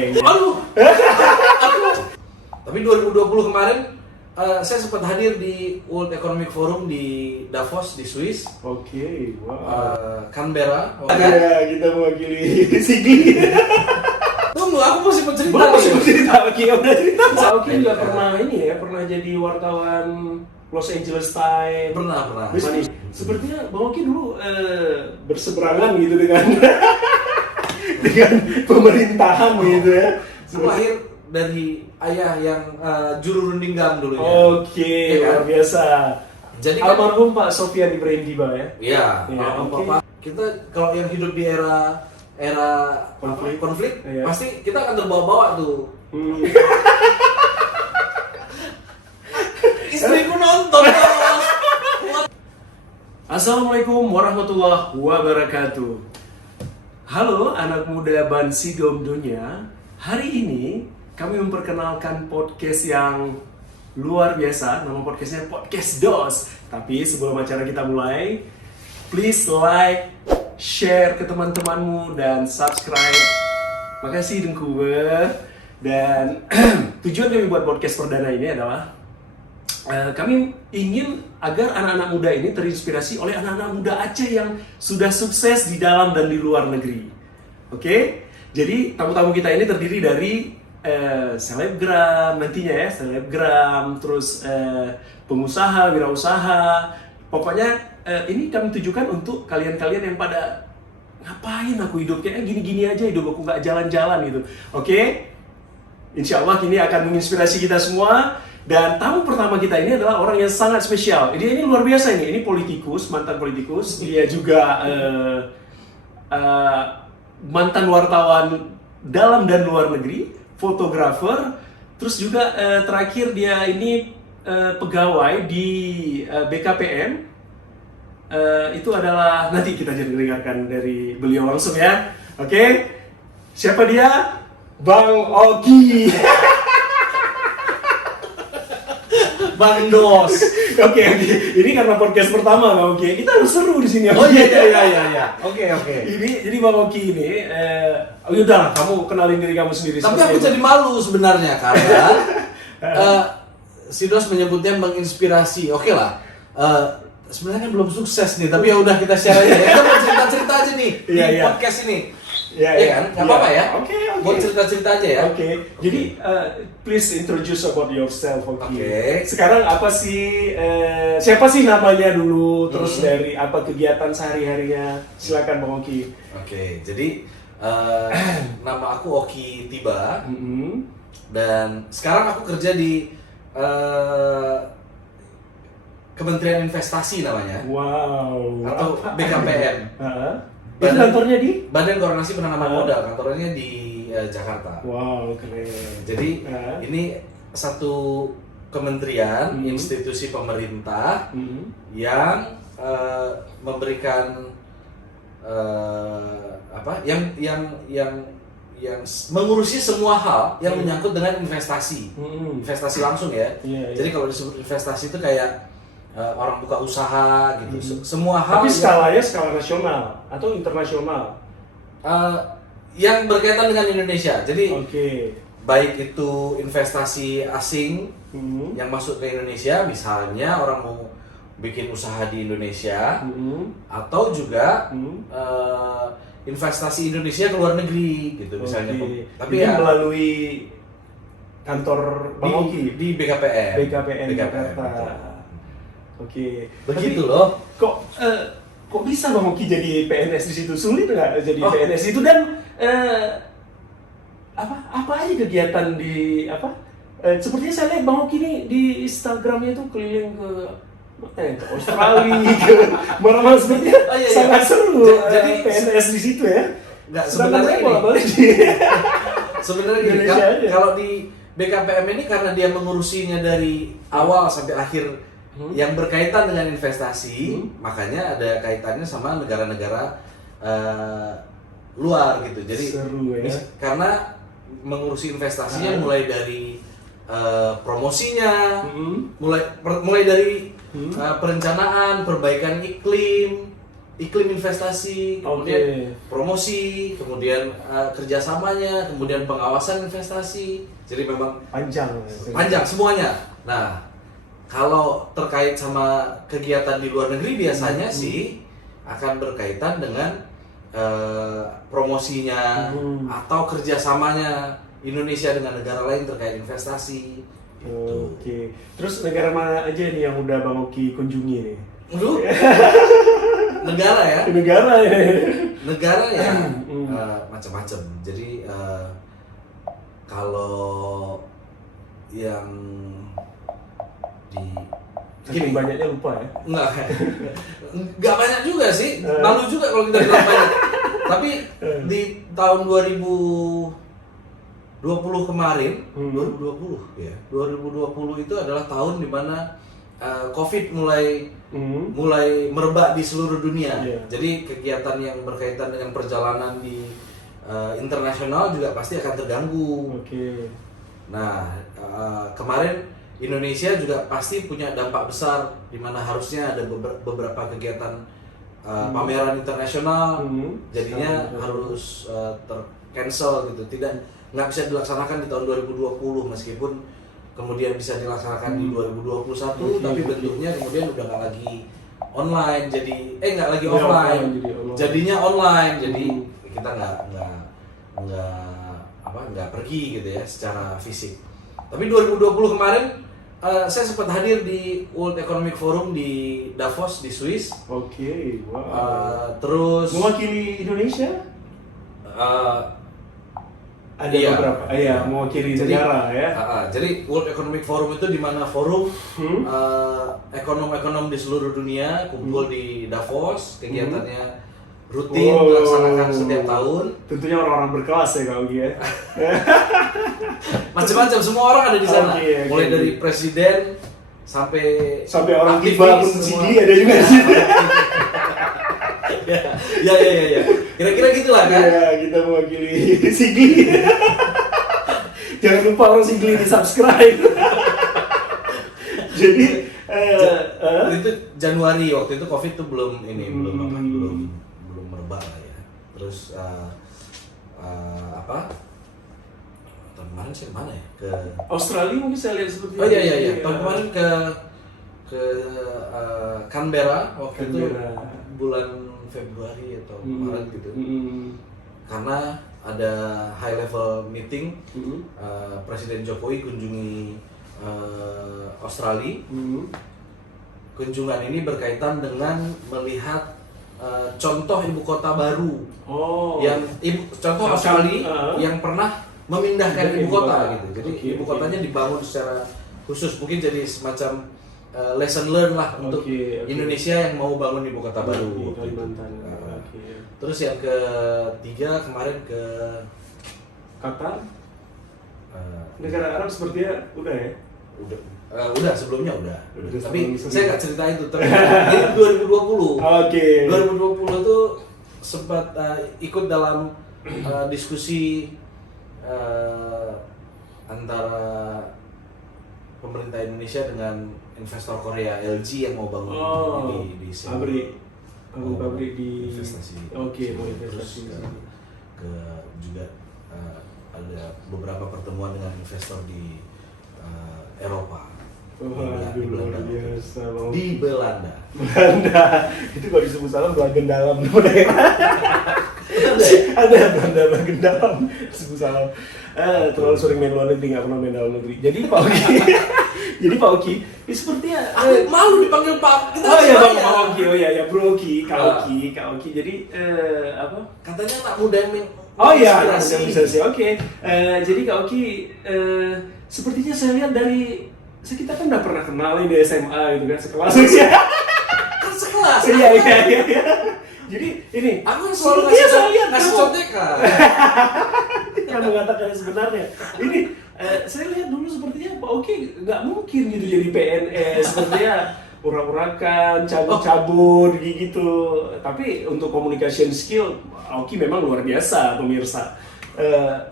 Aduh, tapi 2020 kemarin saya sempat hadir di World Economic Forum di Davos di Swiss. Oke, wow. Canberra. Ya, kita mewakili Sigi. Tunggu, aku masih mau cerita. Oke, udah cerita. Oke, nggak pernah ini ya, pernah jadi wartawan Los Angeles Times. Pernah. Sepertinya Bang Oki dulu berseberangan gitu dengan dengan pemerintahan gitu ya. Aku lahir dari ayah yang juru rundinggam dulunya. Oke, Ya, luar biasa. Jadi kan, Almarhum Pak Sofian Ibrahim Diba ya. iya, oke. Papa. Kita kalau yang hidup di era konflik, Iya. pasti kita akan terbawa-bawa tuh. Istriku nonton. Assalamualaikum warahmatullahi wabarakatuh. Halo anak muda Bansigom Dunia. Hari ini kami memperkenalkan podcast yang luar biasa. Nama podcastnya Podcast DOS. Tapi sebelum acara kita mulai, please like, share ke teman-temanmu dan subscribe. Makasih dengku. Dan tujuan kami buat podcast perdana ini adalah kami ingin agar anak-anak muda ini terinspirasi oleh anak-anak muda Aceh yang sudah sukses di dalam dan di luar negeri. Oke? Jadi tamu-tamu kita ini terdiri dari selebgram nantinya ya, selebgram, terus pengusaha, wirausaha. Pokoknya ini kami tujukan untuk kalian-kalian yang pada ngapain aku hidupnya gini-gini aja, hidup aku nggak jalan-jalan gitu. Oke? Insya Allah ini akan menginspirasi kita semua. Dan tamu pertama kita ini adalah orang yang sangat spesial. Dia ini luar biasa ini politikus, mantan politikus. Dia juga mantan wartawan dalam dan luar negeri, fotografer. Terus juga terakhir dia ini pegawai di BKPM. Itu adalah, nanti kita jadi dengarkan dari beliau langsung ya. Oke, siapa dia? Bang Oki. Bang Dos. Oke. Ini karena podcast pertama Bang Oki. Kita harus seru di sini. Oh iya. Oke. Ini jadi Bang Oki ini udah kamu kenalin diri kamu sendiri. Tapi aku jadi malu sebenarnya karena si Dos menyebutnya menginspirasi. Oke lah. Sebenarnya kan belum sukses nih, tapi ya udah kita share aja ya. Kita mau cerita-cerita aja nih di podcast ini. Iya kan? Gak apa-apa ya? Oke. Mau cerita-cerita aja ya? Oke. Jadi, please introduce about yourself, Oki. Oke. Sekarang apa sih, siapa sih namanya dulu, terus dari apa kegiatan sehari-harinya? Silakan Bang Oki. Oke, jadi nama aku Oki Tiba. Dan sekarang aku kerja di Kementerian Investasi namanya. Wow. Atau BKPM. Itu kantornya di? Badan Koordinasi Penanaman Modal, kantornya di Jakarta. Wow, keren. Jadi ini satu kementerian, institusi pemerintah yang memberikan yang mengurusi semua hal yang menyangkut dengan investasi, investasi langsung ya. Jadi kalau disebut investasi itu kayak orang buka usaha gitu, semua hal. Tapi skalanya skala nasional atau internasional? Yang berkaitan dengan Indonesia. Jadi baik itu investasi asing yang masuk ke Indonesia, misalnya orang mau bikin usaha di Indonesia, atau juga investasi Indonesia ke luar negeri gitu misalnya. Tapi ya melalui kantor Bang Oki di BKPM. Jakarta. Oke. Begitu loh. Kok bisa Bang Oki jadi PNS di situ? Sulit nggak jadi PNS itu? Dan apa aja kegiatan di apa? Sepertinya saya lihat Bang Oki nih di Instagramnya itu keliling ke Australia, ke mana-mana, sepertinya sangat seru. Jadi PNS di situ ya? Nggak, sebenarnya gini, kalau di BKPM ini karena dia mengurusinya dari awal sampai akhir yang berkaitan dengan investasi, makanya ada kaitannya sama negara-negara luar gitu. Jadi seru, ya? Karena mengurusi investasinya mulai dari promosinya, mulai dari perencanaan, perbaikan iklim, iklim investasi, kemudian promosi, kemudian kerjasamanya, kemudian pengawasan investasi. Jadi memang panjang semuanya. Nah, kalau terkait sama kegiatan di luar negeri biasanya sih akan berkaitan dengan promosinya atau kerjasamanya Indonesia dengan negara lain terkait investasi. Oke. Terus negara mana aja nih yang udah Bang Oki kunjungi nih? Negara ya? Negara ya macam-macam. Jadi kalau yang Gini banyaknya lupa ya? Nggak banyak juga sih, malu juga kalau kita bilang banyak. Tapi di tahun 2020 kemarin, 2020 itu adalah tahun di mana COVID mulai merebak di seluruh dunia. Jadi kegiatan yang berkaitan dengan perjalanan di internasional juga pasti akan terganggu. Nah, kemarin Indonesia juga pasti punya dampak besar di mana harusnya ada beberapa kegiatan pameran internasional, jadinya harus tercancel gitu, nggak bisa dilaksanakan di tahun 2020 meskipun kemudian bisa dilaksanakan di 2021, tapi bentuknya kemudian udah nggak lagi online, nggak lagi offline, jadinya online, jadi kita nggak pergi gitu ya secara fisik. Tapi 2020 kemarin saya sempat hadir di World Economic Forum di Davos di Swiss. Terus mewakili Indonesia? Ada beberapa. Mewakili negara ya. Jadi World Economic Forum itu di mana forum ekonom-ekonom di seluruh dunia kumpul di Davos, kegiatannya rutin dilaksanakan setiap tahun. Tentunya orang-orang berkelas ya Kak Oki ya. Macam-macam, semua orang ada di sana. Mulai dari presiden sampai orang tiba pun CD ada juga di situ. Ya. Kira-kira gitulah kan. Ya, kita mewakili Sigli. Jangan lupa orang Sigli di subscribe. Jadi itu Januari, waktu itu COVID tuh belum merebak lah ya. Terus tahun kemarin sih kemana ya? Ke Australia mungkin saya lihat seperti itu. Iya. Tahun kemarin ke Canberra waktu itu bulan Februari atau Maret gitu. Karena ada high level meeting, Presiden Jokowi kunjungi Australia. Kunjungan ini berkaitan dengan melihat contoh ibu kota baru, contoh Australia yang pernah memindahkan ibu kota gitu. Jadi ibu kotanya dibangun secara khusus, mungkin jadi semacam lesson learn lah untuk Indonesia yang mau bangun ibu kota baru. Terus yang ketiga kemarin ke Qatar, negara Arab sepertinya udah ya? Udah sebelumnya udah. Tapi saya nggak cerita itu. Tapi ini 2020. 2020 tuh sempat ikut dalam diskusi antara pemerintah Indonesia dengan investor Korea LG yang mau bangun di pabrik di investasi. Mau investasi. Ke juga ada beberapa pertemuan dengan investor di Eropa. Di Belanda. Di Belanda. Itu kalau disebut salah Belanda dalam daerah. Ada Belanda dalam disebut salah. Terlalu sering main luar negeri, nggak pernah main dalam negeri. Jadi Pak Oki, ini sepertinya aku malu dipanggil Pak. Pak Oki. Bro Oki, Kak Oki. Jadi apa? Katanya anak muda yang inspirasi. Jadi Kak Oki, sepertinya saya lihat dari kita kan udah pernah kenal di SMA gitu kan, sekelas ya. Kan sekelas. Iya. Jadi ini aku selalu ngasih contekan. Yang mengatakan yang sebenarnya. Ini saya lihat dulu sepertinya Pak Oki nggak mungkin gitu jadi PNS, sepertinya urak-urakan, cabut-cabut gitu. Tapi untuk communication skill Oki memang luar biasa pemirsa.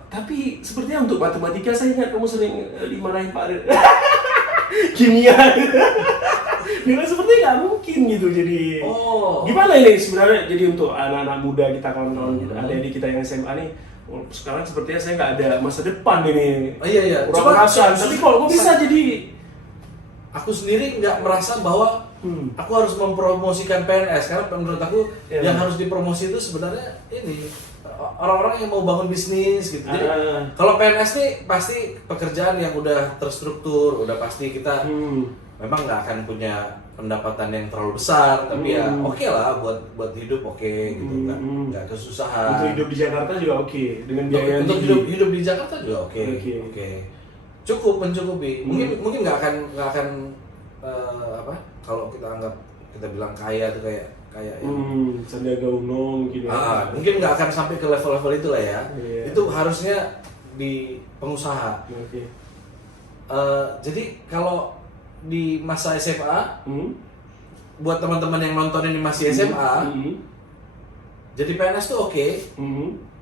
Tapi sepertinya untuk matematika saya ingat kamu sering dimarahin Pak kimia. Nilai seperti nggak mungkin gitu. Jadi gimana ini sebenarnya? Jadi untuk anak-anak muda kita, kawan-kawan kita, adik-adik kita yang SMA nih, sekarang sepertinya saya nggak ada masa depan ini. Iya. Kurang perasaan. Tapi kok bisa jadi? Aku sendiri nggak merasa bahwa aku harus mempromosikan PNS, karena menurut aku yang harus dipromosi itu sebenarnya ini orang-orang yang mau bangun bisnis gitu. Jadi kalau PNS nih pasti pekerjaan yang udah terstruktur, udah pasti kita memang nggak akan punya pendapatan yang terlalu besar, tapi ya oke lah buat hidup gitu kan, nggak kesusahan. Untuk hidup di Jakarta juga oke dengan biaya untuk hidup di Jakarta juga oke. Cukup mencukupi. Mungkin nggak akan kalau kita bilang kaya tuh kayak Sandiaga Uno mungkin ya. Mungkin nggak akan sampai ke level-level itu lah ya. Itu harusnya di pengusaha. Jadi kalau di masa SMA, buat teman-teman yang nonton ini masih SMA, jadi PNS tuh oke.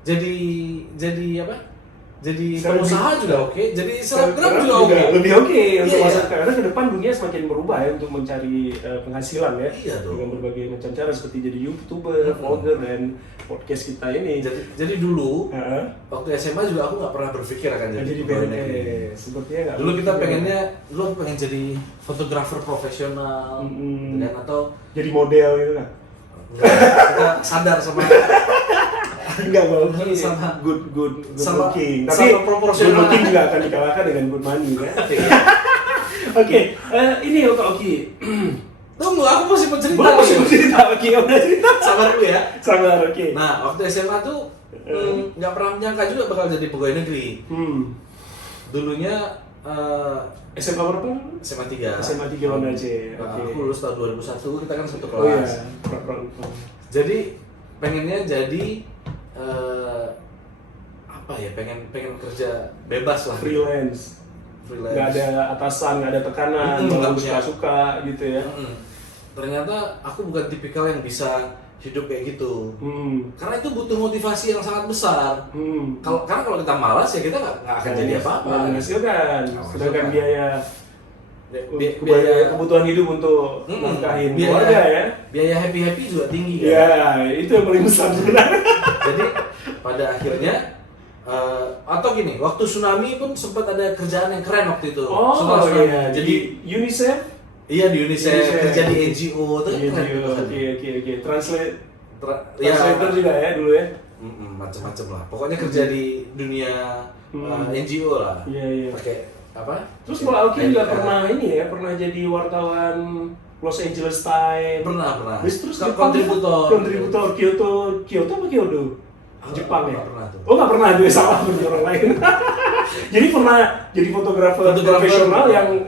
Jadi apa? Jadi pengusaha juga oke, jadi selebgram juga oke. Lebih oke untuk masa karena ke depan dunia semakin berubah ya untuk mencari penghasilan ya. Dengan berbagai macam cara seperti jadi YouTuber, vlogger dan podcast kita ini. Jadi dulu waktu SMA juga aku nggak pernah berpikir akan jadi pegawai negeri. Sepertinya nggak. Dulu aku pengen jadi fotografer profesional, dan atau jadi model gitu kan. Kita sadar sama enggak bagus sama good sama looking. Tapi sama proporsional good looking juga akan dikalahkan dengan good money ya. Oke, ini Oki. Tunggu, aku masih mau cerita. Oki, udah cerita. Sabar dulu ya. Sabar, oke. Nah, waktu SMA tuh nggak pernah menyangka juga bakal jadi pegawai negeri. Dulunya SMA berapa? SMA 3. SMA 3 Banda Aceh. Aku lulus tahun 2001, kita kan satu kelas. Jadi pengennya jadi pengen kerja bebas lah, freelance. Nggak ada atasan, nggak ada tekanan, nggak suka gitu ya. Ternyata aku bukan tipikal yang bisa hidup kayak gitu. Karena itu butuh motivasi yang sangat besar. Karena kalau kita malas ya kita nggak akan jadi apa-apa. Menghasilkan, sedangkan biaya kebutuhan hidup untuk nafkahin keluarga ya. Biaya happy juga tinggi kan. Ya, itu yang paling besar sebenarnya. Jadi pada akhirnya atau gini, waktu tsunami pun sempat ada kerjaan yang keren waktu itu. Iya. Jadi UNICEF? Iya, di UNICEF, kerja di NGO tuh keren. Oke. Translator juga ya dulu ya. Macam-macam lah. Pokoknya kerja di dunia NGO lah. Iya. Pakai apa? Terus kalau Oki juga pernah jadi wartawan Los Angeles Times. Pernah. Terus kontributor Kyoto apa Kyoto? Jepang ya? Pernah tuh. Nggak pernah, itu salah dengan orang lain. Jadi pernah jadi fotografer profesional yang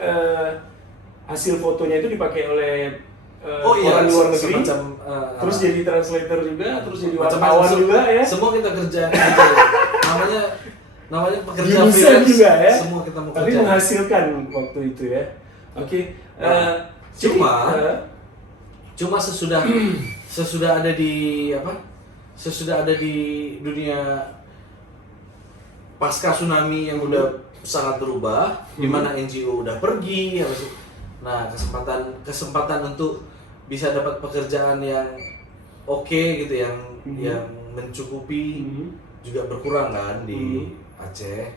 hasil fotonya itu dipakai oleh orang luar negeri. Terus jadi translator juga, terus jadi wartawan juga ya. Semua kita kerja gitu. Namanya pekerja freelance juga ya. Semua kita mau kerja. Tapi menghasilkan waktu itu ya. Oke. Cuma sesudah ada di dunia pasca tsunami yang udah sangat berubah, di mana NGO udah pergi, nah kesempatan untuk bisa dapat pekerjaan yang oke gitu, yang mencukupi juga berkurang kan di Aceh,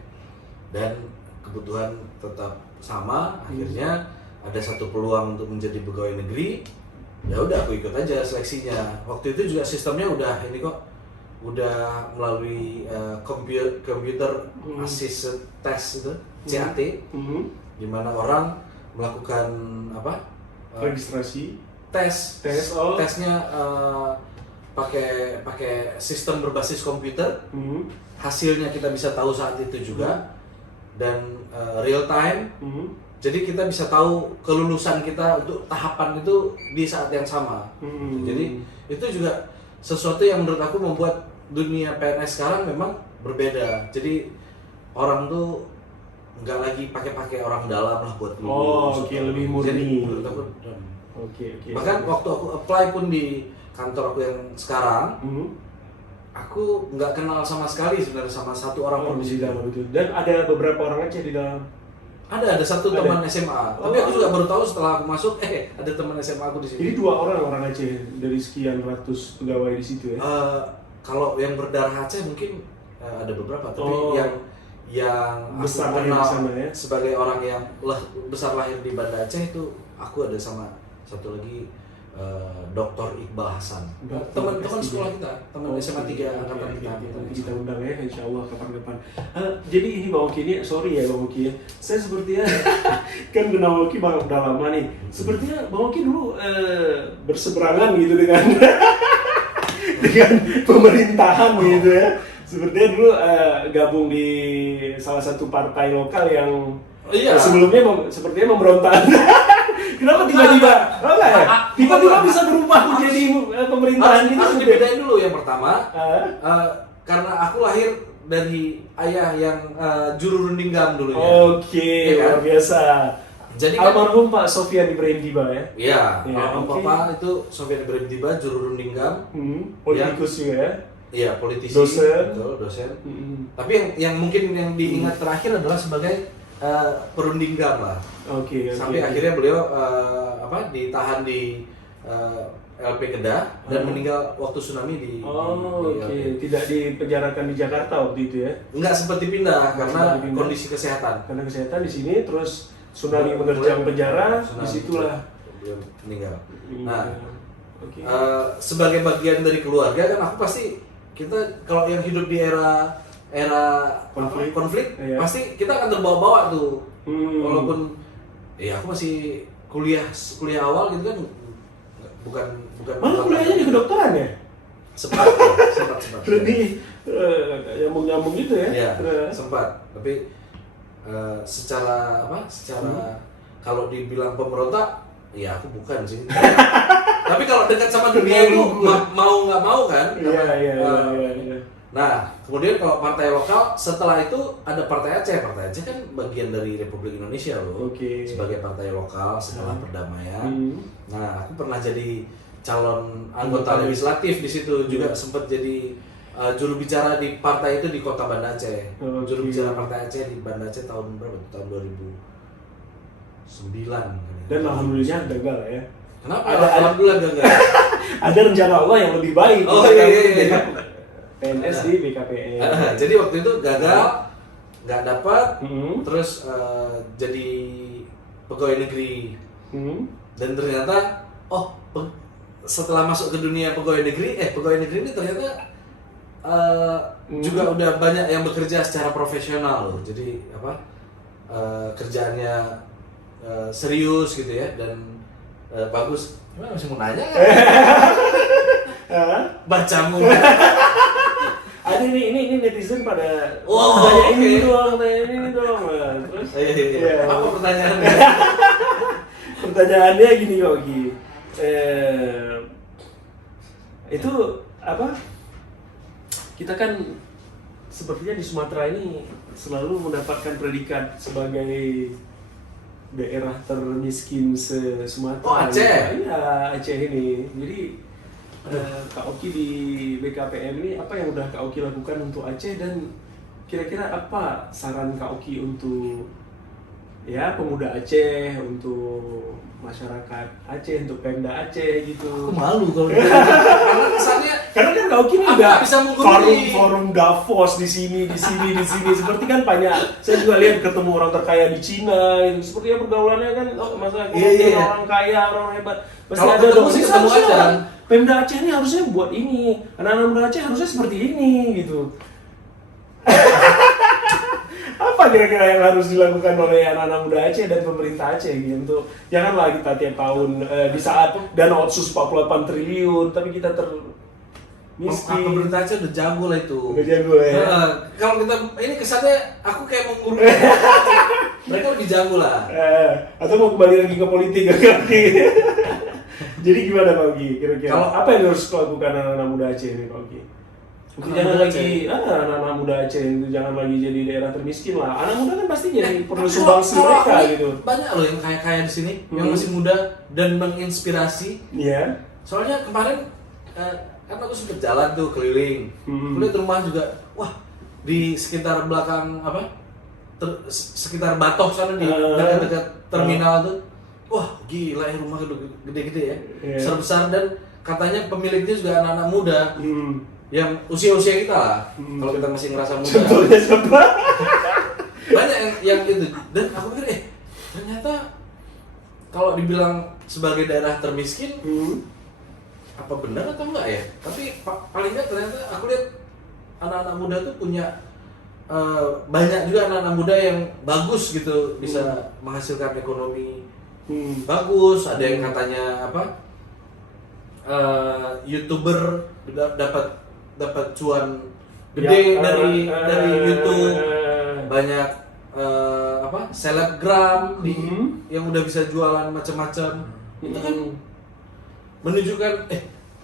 dan kebutuhan tetap sama. Akhirnya ada satu peluang untuk menjadi pegawai negeri. Ya udah, aku ikut aja seleksinya. Waktu itu juga sistemnya udah udah melalui computer assisted test itu, CAT, di mana orang melakukan registrasi, tesnya pakai sistem berbasis komputer. Hasilnya kita bisa tahu saat itu juga, dan real time. Jadi kita bisa tahu kelulusan kita untuk tahapan itu di saat yang sama. Jadi itu juga sesuatu yang menurut aku membuat dunia PNS sekarang memang berbeda. Jadi orang tuh nggak lagi pakai orang dalam lah buat lulus. Lebih murni. Jadi menurut aku bahkan waktu aku apply pun di kantor aku yang sekarang, aku nggak kenal sama sekali sebenarnya sama satu orang pun di dalam itu. Dan ada beberapa orang aja di dalam. Ada satu teman SMA, tapi aku juga baru tahu setelah aku masuk, ada teman SMA aku di sini. Jadi 2 orang Aceh dari sekian ratus pegawai di situ ya? Kalau yang berdarah Aceh mungkin ada beberapa, tapi yang besar aku kenal sana, ya? sebagai orang yang besar lahir di Banda Aceh itu aku ada sama satu lagi Dr. Iqbal Hasan, teman sekolah kita, teman SMA 3 angkatan kita. Nanti kita undang ya, insya Allah kapan-kapan. Jadi ini Bang Oki ini, sorry ya Bang Oki ya, saya sepertinya kan kenal Bang Oki udah lama nih. Sepertinya Bang Oki dulu berseberangan gitu dengan dengan pemerintahan gitu ya. Sepertinya dulu gabung di salah satu partai lokal yang sebelumnya sepertinya memberontak. Kenapa tiba-tiba? Tiba-tiba bisa berubah menjadi pemerintahan gitu? Harus dibedain dulu yang pertama, karena aku lahir dari ayah yang juru rundinggam dulunya. Oke, ya kan? luar biasa. Jadi almarhum Pak Sofyan Ibrahim Tiba ya? Iya, almarhum Papa itu Sofyan Ibrahim Tiba, juru rundinggam. Politikus juga ya? Iya, politisi. Dosen. Tapi yang mungkin yang diingat terakhir adalah sebagai perundinggam lah. Sampai akhirnya beliau ditahan di LP Kedah dan meninggal waktu tsunami di Tidak dipenjarakan di Jakarta waktu itu ya? Enggak sempat dipindah karena kondisi kesehatan. Karena kesehatan di sini, terus tsunami menerjang penjara, disitulah beliau meninggal. Nah, sebagai bagian dari keluarga kan aku pasti, kita kalau yang hidup di era konflik pasti kita akan terbawa-bawa tuh. Walaupun aku masih kuliah awal gitu kan, bukan malah kuliahnya di kedokteran ya? sempat. Lebih nyambung gitu ya? Iya, sempat. Tapi secara kalau dibilang pemberontak, ya aku bukan sih. Tapi kalau dekat sama dunia itu mau nggak mau kan? Iya. Nah, kemudian kalau partai lokal, setelah itu ada Partai Aceh. Partai Aceh kan bagian dari Republik Indonesia loh. Sebagai partai lokal setelah perdamaian. Nah, aku pernah jadi calon anggota legislatif di situ, juga sempat jadi juru bicara di partai itu di Kota Banda Aceh. Juru bicara Partai Aceh di Banda Aceh tahun berapa? Tahun 2009. Dan alhamdulillah gagal ya. Kenapa? Alhamdulillah gagal. Ada rencana Allah yang lebih baik. Iya. PNS di BKPM. Jadi waktu itu gagal, nggak dapat, terus jadi pegawai negeri. Dan ternyata, setelah masuk ke dunia pegawai negeri ini ternyata juga udah banyak yang bekerja secara profesional loh. Jadi kerjaannya serius gitu ya, dan bagus. Gimana, masih mau nanya kan? Bacamu. Ada ini netizen pada tanya ini doang. Terus apa pertanyaannya? Pertanyaannya gini Yogi. Itu apa? Kita kan sepertinya di Sumatera ini selalu mendapatkan predikat sebagai daerah termiskin se-Sumatera. Aceh? Iya, Aceh ini. Jadi Kak Oki di BKPM ini apa yang udah Kak Oki lakukan untuk Aceh, dan kira-kira apa saran Kak Oki untuk pemuda Aceh, untuk masyarakat Aceh, untuk Pemda Aceh gitu? Aku malu kalau karena kesannya, karena kan Kak Oki ini udah bisa mengikuti forum Davos di sini seperti kan banyak. Saya juga lihat ketemu orang terkaya di Cina gitu. Sepertinya pergaulannya kan orang kaya, orang hebat. Pasti kalau ada dong. ketemu aja. Pemda Aceh ini harusnya buat ini, anak-anak muda Aceh harusnya seperti ini gitu. Apa kira-kira yang harus dilakukan oleh anak-anak muda Aceh dan pemerintah Aceh gitu, untuk janganlah kita tiap tahun di saat dana otsus 48 triliun tapi kita miskin. Pemerintah Aceh udah jago lah itu. Udah jago ya. Kalau kita ini kesannya aku kayak mau guru. Mereka lebih jago lah. Atau mau kembali lagi ke politik gitu. Jadi gimana Pak Ogi? Kira-kira apa yang harus dilakukan anak-anak muda Aceh ini Pak Ogi? Jangan lagi anak-anak muda Aceh itu jangan lagi jadi daerah termiskin lah. Anak muda kan pasti jadi perlu sumbangsi mereka gitu. Banyak loh yang kaya-kaya di sini, yang masih muda dan menginspirasi. Iya. Soalnya kemarin kan aku sempet jalan tuh keliling. Lihat rumah juga, wah di sekitar belakang sekitar Batoh sana di dekat-dekat terminal tuh. Wah, gila ya rumah gede-gede ya. Besar-besar dan katanya pemiliknya juga anak-anak muda. Yang usia-usia kita lah. Kalau kita masih ngerasa muda. Contohnya siapa? Banyak yang itu. Dan aku pikir ternyata kalau dibilang sebagai daerah termiskin, apa benar atau enggak ya? Tapi paling enggak ternyata aku lihat anak-anak muda tuh punya banyak juga anak-anak muda yang bagus gitu, bisa menghasilkan ekonomi bagus. Ada yang katanya YouTuber dapat cuan gede dari YouTube. Banyak selebgram yang udah bisa jualan macam-macam. Itu kan menunjukkan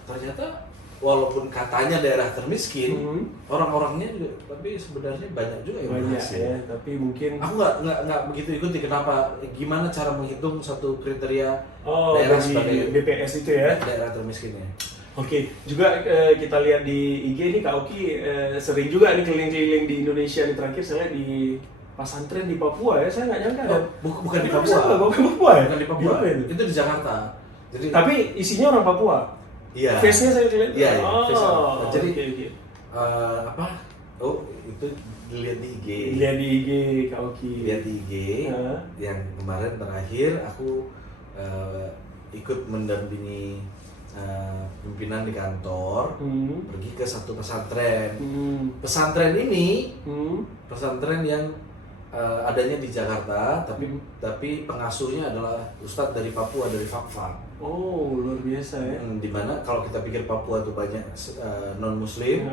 ternyata walaupun katanya daerah termiskin, orang-orangnya juga, tapi sebenarnya banyak juga yang berhasil. Ya, tapi mungkin aku nggak begitu ikuti gimana cara menghitung satu kriteria daerah sebagai BPS itu ya, daerah termiskinnya. Oke, juga kita lihat di IG nih Kak Oki sering juga nih keliling-keliling di Indonesia nih, terakhir saya di pesantren di Papua ya, saya nggak nyangka ya. Bukan di Papua. Bukan Papua ya? Bukan di Papua. Itu di Jakarta. Jadi tapi isinya orang Papua. Iya. Face-nya saya lihat. Iya, oh, jadi okay. Itu dilihat di IG. Lihat di IG Kak Oki. Lihat di IG. Yang kemarin terakhir aku ikut mendampingi pimpinan di kantor pergi ke satu pesantren. Pesantren ini pesantren yang adanya di Jakarta, tapi pengasuhnya adalah ustadz dari Papua, dari Fakfak. Oh, luar biasa ya. Dimana kalau kita pikir Papua itu banyak non Muslim,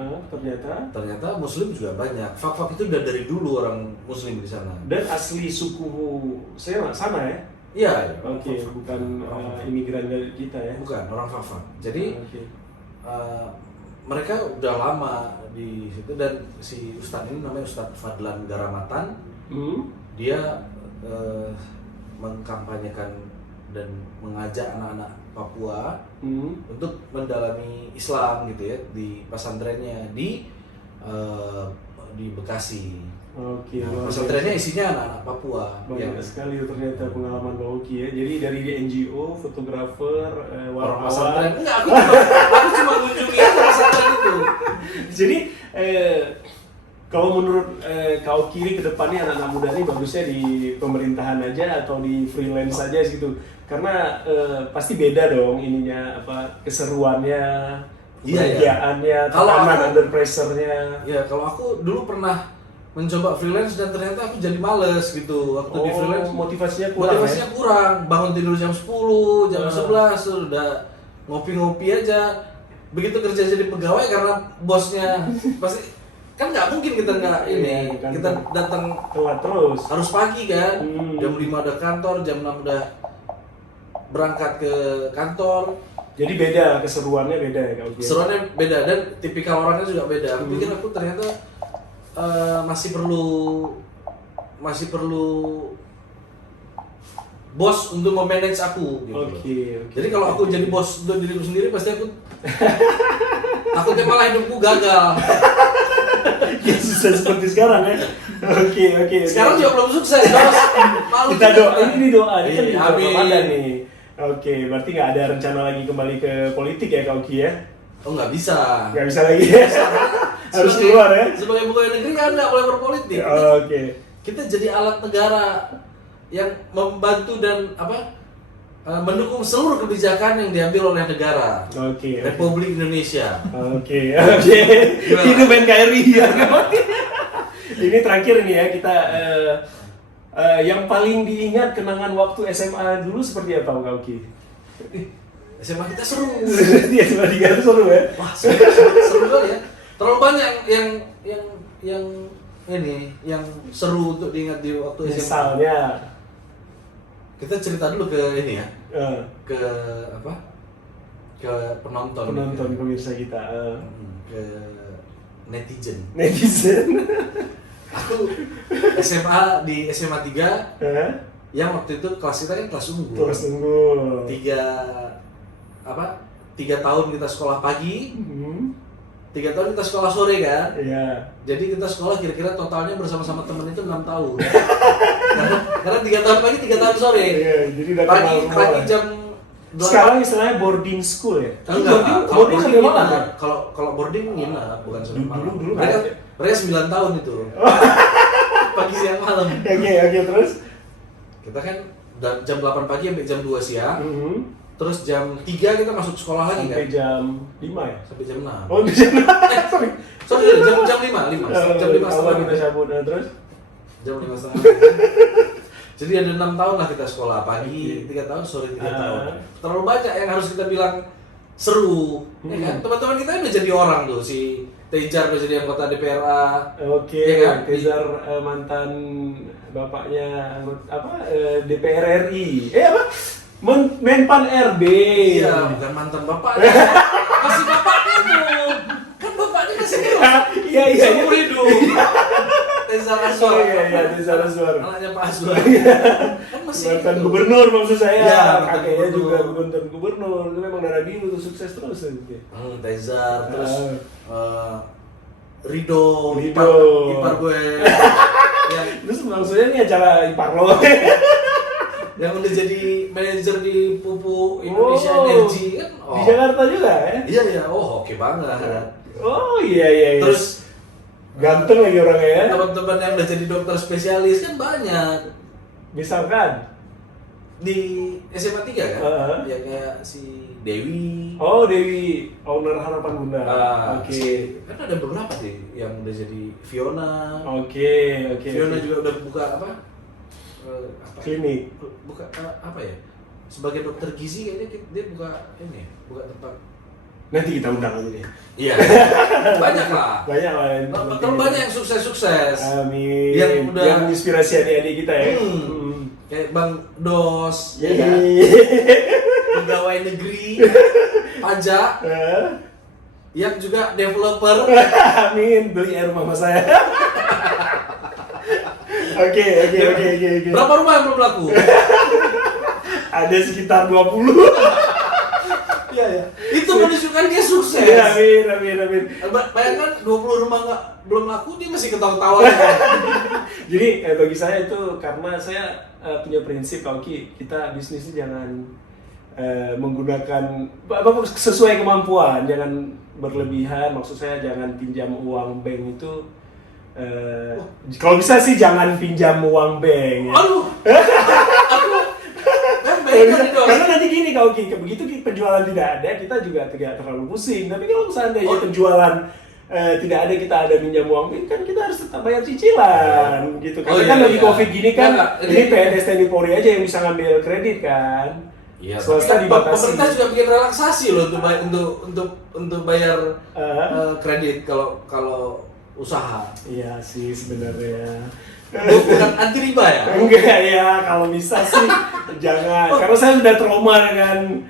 ternyata Muslim juga banyak. Fakfak itu udah dari dulu orang Muslim di sana. Dan asli suku saya sama ya? Iya. Oke, bukan imigran dari kita ya? Bukan, orang Fakfak. Jadi mereka udah lama di situ, dan si ustadz ini namanya Ustadz Fadlan Garamatan. Dia mengkampanyekan dan mengajak anak-anak Papua untuk mendalami Islam gitu ya di pesantrennya di Bekasi. Oke. Pesantrennya isinya anak-anak Papua. Banyak sekali ternyata pengalaman Bang Oki ya. Jadi dari NGO, fotografer, orang pesantren. Enggak, aku cuma kunjungi pesantren itu. Jadi kalau menurut Kak Oki ini kedepannya anak-anak muda ini bagusnya di pemerintahan aja atau di freelance aja gitu? Karena pasti beda dong ininya, keseruannya, kebahagiaannya, tekanan under pressure-nya. Ya, kalau aku dulu pernah mencoba freelance dan ternyata aku jadi males gitu waktu di freelance. Motivasinya kurang. Bangun tidur jam 10, jam 11 udah ngopi-ngopi aja. Begitu kerja jadi pegawai karena bosnya pasti kan nggak mungkin kita nggak kita datang telat terus. Harus pagi kan. Jam 5 udah kantor, jam 6 udah berangkat ke kantor. Jadi beda, keseruannya beda ya Kak Oki. Keseruannya beda dan tipikal orangnya juga beda. Aku pikir aku ternyata masih perlu bos untuk memanage aku gitu. Okay. Jadi kalau aku jadi bos untuk diriku sendiri pasti aku takutnya malah hidupku gagal. Ya susah seperti sekarang ya. Oke. Sekarang juga belum sukses. Kita doa, ini doa ini kan di Ramadan nih. Oke, berarti nggak ada rencana lagi kembali ke politik ya Kak Oki ya? Oh, nggak bisa. Nggak bisa lagi ya? Harus keluar ya? Sebagai pegawai negeri kan nggak boleh berpolitik. Oke. Kita jadi alat negara yang membantu dan mendukung seluruh kebijakan yang diambil oleh negara. Oke. Republik Indonesia. Oke. Hidup NKRI ya. Ini terakhir nih ya kita yang paling diingat kenangan waktu SMA dulu seperti apa Kak Oki? SMA kita seru. SMA kita seru ya. Wah, seru kali ya. Terlalu banyak yang seru untuk diingat di waktu SMA. Misalnya kita cerita dulu ke ini ya. Ke penonton pemirsa kita. Ke netizen. Aku SMA di SMA 3 yang waktu itu kelas kita kan kelas unggul. 3 tahun kita sekolah pagi, 3 tahun kita sekolah sore kan? Iya. Jadi kita sekolah kira-kira totalnya bersama-sama temen itu 6 tahun. karena 3 tahun pagi, 3 tahun sore. Iya, jadi udah pagi jam 8. Sekarang istilahnya boarding school ya? Enggak, boarding sampai malam ya? Kalau boarding nginap, bukan sampai malam. Dulu mereka 9 tahun itu. Pagi siang malam. Oke, terus? Kita kan jam 8 pagi sampai jam 2 siang. Terus jam 3 kita masuk sekolah lagi kan? Sampai jam 5 ya? Sampai jam 6. Oh, jam 6. Sorry, jam 5. Jam 5 awal setengah. kita cabut, terus? Jam 5 setengah. Jadi ada 6 tahun lah kita sekolah, pagi 3 tahun, sore 3 tahun. Terlalu banyak yang harus kita bilang seru, ya kan? Teman-teman kita udah jadi orang tuh, si Tejar udah jadi anggota DPRA. Oke, ya kan? Tejar mantan bapaknya DPR RI. Apa? Menpan RB. Iya, bukan mantan bapak. Masih bapaknya tuh. Kan bapaknya masih hidup. Iya. Seumur hidup. Tezar Aswar. Iya, Tezar Aswar. Anaknya Pak Aswar. Kan masih mantan hidup. gubernur maksud saya. Iya, kakeknya juga mantan gubernur. Itu memang darah biru tuh, sukses terus gitu. Tezar, terus Rido. Ipar gue. Terus maksudnya ini acara ipar lo. Yang udah jadi manajer di Pupuk Indonesia Energy kan. Di Jakarta juga ya? Iya, oke banget. Oh iya. Terus ganteng lagi orangnya ya? Teman-teman yang udah jadi dokter spesialis kan banyak. Misalkan? Di SMA 3 kan? Ya kayak si Dewi. Oh, Dewi, owner Harapan Bunda. Oke. Kan ada beberapa sih yang udah jadi Fiona. Oke. Fiona juga udah buka apa? Klinik. Buka apa ya? Sebagai dokter gizi kayaknya dia buka ini, buka tempat. Nanti kita undang aja deh. Iya. Banyak lah. Terlalu banyak yang sukses. Amin. Yang inspirasi adik-adik kita ya. Kayak Bang Dos, ya kan? Pegawai negeri, pajak, yang juga developer. Amin, beli air rumah saya. Oke. Berapa rumah yang belum laku? Ada sekitar 20. Iya. Itu menunjukkan dia sukses. Iya, amin. Bayangkan 20 rumah belum laku, dia masih ketawa-tawa. Jadi bagi saya itu karena saya punya prinsip kalau kita bisnisnya jangan menggunakan sesuai kemampuan, jangan berlebihan. Maksud saya jangan pinjam uang bank itu. Kalau bisa sih jangan pinjam uang bank. Ya. Aduh. Karena nanti gini kalau begitu penjualan tidak ada, kita juga tidak terlalu pusing. Tapi kalau seandainya penjualan tidak ada, kita ada minjam uang, kan kita harus tetap bayar cicilan gitu. Karena kan lagi COVID gini kan, ini PNS TNI Polri aja yang bisa ngambil kredit kan. Iya, swasta dibatasi. Pemerintah juga bikin relaksasi loh untuk bayar kredit kalau usaha. Iya sih sebenarnya. Bukan anti riba ya? Enggak ya, kalau bisa sih jangan. Karena saya sudah trauma dengan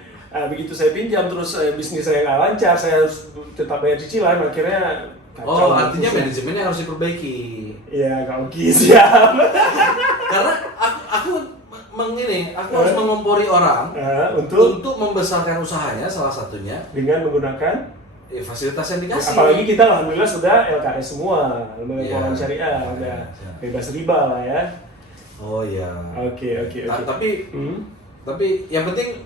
begitu saya pinjam terus bisnis saya nggak lancar, saya harus tetap bayar cicilan, akhirnya kacau. Artinya manajemennya harus diperbaiki. Iya, kalau siap. Karena aku harus mengompori orang untuk membesarkan usahanya, salah satunya dengan menggunakan fasilitas yang dikasih. Apalagi kita alhamdulillah sudah LKS semua, lembaga keuangan syariah, udah bebas riba lah ya. Oh iya. Oke. Tapi yang penting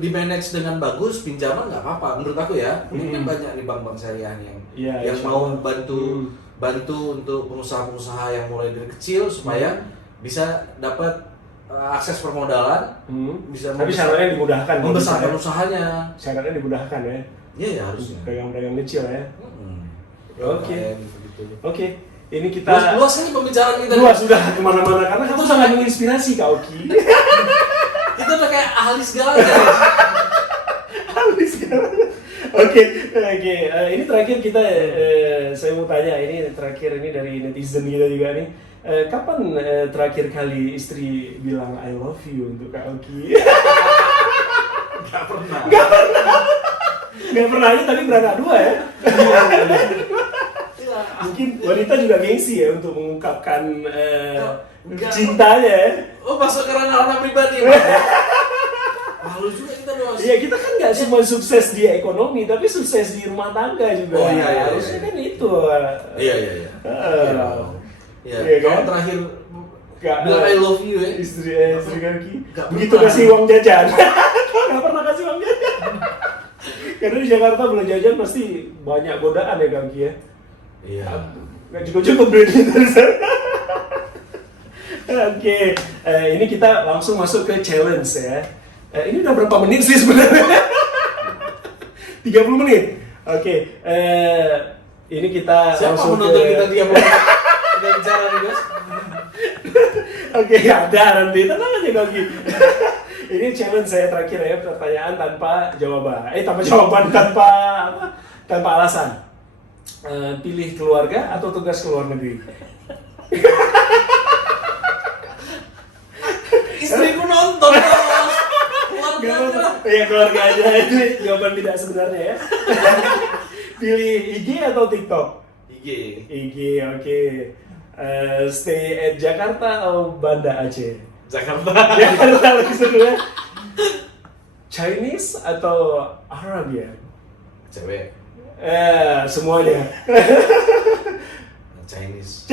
di manage dengan bagus, pinjaman nggak apa-apa menurut aku ya. Ini kan banyak di bank-bank syariah yang mau bantu untuk pengusaha-pengusaha yang mulai dari kecil supaya bisa dapat akses permodalan, tapi syaratnya dimudahkan, membesarkan usahanya. Syaratnya dimudahkan ya. Iya harusnya. Pedagang-pedagang kecil ya. Oke. Ini kita luas kan pembicaraan kita. Luas sudah kemana-mana karena kamu sangat menginspirasi Kak Oki. Kita udah kayak ahli segala ya. Ahli segala. Oke. Ini terakhir kita, saya mau tanya ini terakhir ini dari netizen kita juga nih. Kapan terakhir kali istri bilang I love you untuk Kak Oki? Gak pernah. Gak pernah aja, tapi beranak dua ya. Mungkin wanita juga gengsi ya untuk mengungkapkan cintanya ya. Oh, masuk ke ranah pribadi. Malu juga kita bos. Iya, kita kan nggak cuma sukses di ekonomi, tapi sukses di rumah tangga juga. Oh iya. Harusnya kan itu. Iya. Iya. Iya kan? Kalau terakhir Gak, bilang I love you ya. Istri kaki. Gak Begitu pernah. kasih uang jajan. Gak pernah kasih uang jajan. Karena di Jakarta belanja jajan pasti banyak godaan ya kaki ya. Iya. Gak cukup duitnya dari sana. Oke, ini kita langsung masuk ke challenge ya. Ini udah berapa menit sih sebenarnya? 30 menit. Oke, ini kita Siapa langsung menonton kita 30 menit? Kita bicara nih guys. Oke, ada nanti. Tenang aja Gogi. Ini challenge saya terakhir ya, pertanyaan tanpa jawaban. Tanpa apa? Tanpa alasan. Pilih keluarga atau tugas ke luar negeri? Istriku nonton bos. Keluarga aja lah. Iya, keluarga aja. Ini jawaban tidak sebenarnya ya. Pilih IG atau TikTok? IG. IG, oke. Stay at Jakarta atau Banda Aceh? Jakarta. Jakarta lagi seru ya. Chinese atau Arabian? Cewek. Semuanya. Chinese.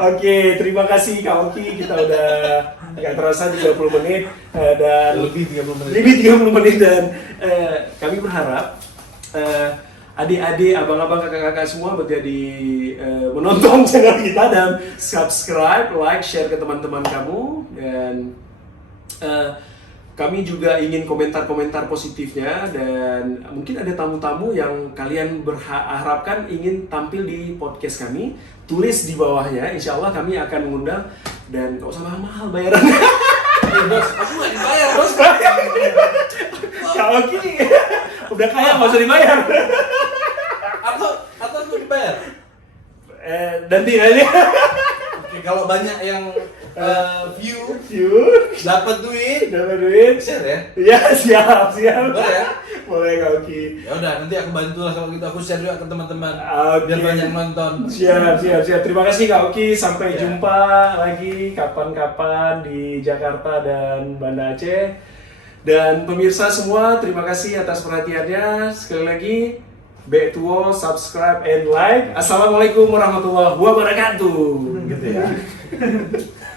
Oke, terima kasih Kak Oki. Kita udah nggak terasa 30 menit dan Lebih 30 menit. lebih 30 menit dan kami berharap adik-adik, abang-abang, kakak-kakak semua menjadi menonton channel kita dan subscribe, like, share ke teman-teman kamu dan kami juga ingin komentar-komentar positifnya dan mungkin ada tamu-tamu yang kalian harapkan ingin tampil di podcast kami. Tulis di bawahnya, insya Allah kami akan mengundang dan gak usah mahal-mahal bayarannya. Bos, aku nggak dibayar bos. Kak Oki udah kaya nggak usah dibayar. Atau aku dibayar. Nanti aja. Oke, kalau banyak yang view dapat duit, share ya. Ya siap. Boleh ya? Boleh Kak Oki. Ya udah, nanti aku bantu lah kalau gitu, aku share juga ke teman-teman. Oke. Biar banyak nonton. Siap. Terima kasih Kak Oki. Sampai Ya. jumpa lagi kapan-kapan di Jakarta dan Banda Aceh. Dan pemirsa semua, terima kasih atas perhatiannya. Sekali lagi, back to all, subscribe and like. Assalamualaikum warahmatullahi wabarakatuh. Gitu ya.